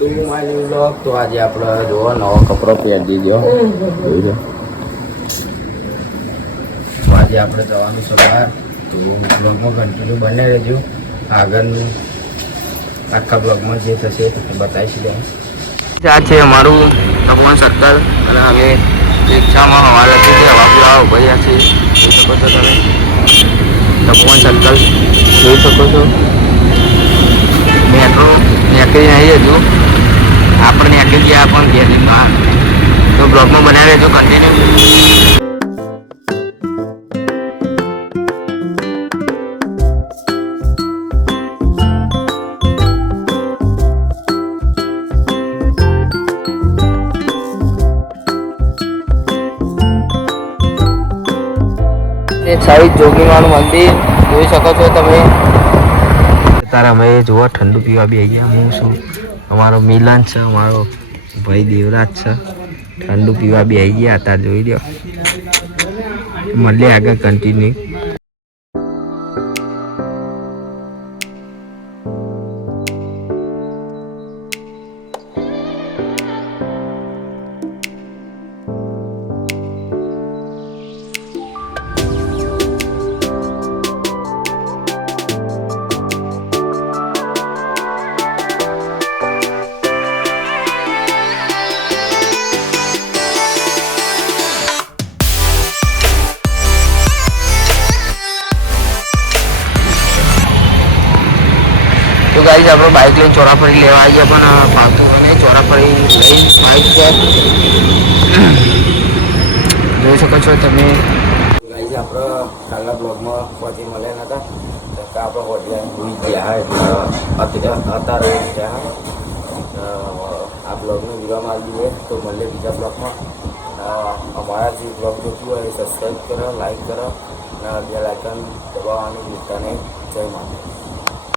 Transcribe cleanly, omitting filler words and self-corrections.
તું મારી બ્લોગ તો આજે આપણે જોવો નવો કપડો પહેરી દીધો જોઈ તો આજે આપણે જવાનું છે બહાર તો બ્લોગમાં કન્ટિન્યુ બને રહેજો આગળનું આખા બ્લોગમાં જે થશે તે બતાવીશું આ છે અમારું ભગવાન સર્કલ અને અમે રિક્ષામાં હવા લખી છે હવા પુરાવા ઉભા છે જોઈ શકો છો તમે ભગવાન સર્કલ જોઈ શકો છો મેટ્રો નીકળી નહીં હજુ આપણે નીકળી ગયા પણ ઘેરની બહાર તો બ્લોગમાં બનાવી રહેજો કન્ટિન્યુ એક સાઈડ જોગીમાનું મંદિર જોઈ શકો છો તમે તારા અમે જોવા ઠંડુ પીવા બી આવી ગયા હું છું અમારો મિલાન છે અમારો ભાઈ દેવરાજ છે ઠંડુ પીવા બી આવી ગયા હતા જોઈ લો મળીએ આગળ કન્ટિન્યુ तो गाइस आप बाइक लઈને ચોરાફળી લેવા આવી ગયા પણ પાછું અને ચોરાફળી લઈને બાઇક છે જોઈ શકો છો તમે ગાઈસ આપણે કાલના બ્લોગમાં પહોંચી મળ્યા નતા તો આપણે હોટલ ભૂલી ગયા અત્યારે આ બ્લોગનો વિરામ આવી દઈએ તો મળીએ બીજા બ્લોગમાં અમારા જે બ્લોગ જોતું હોય એ સબસ્ક્રાઈબ કરો લાઈક કરો અને બેલ આઇકન દબાવવાનું ભૂલતા નહીં જય માતા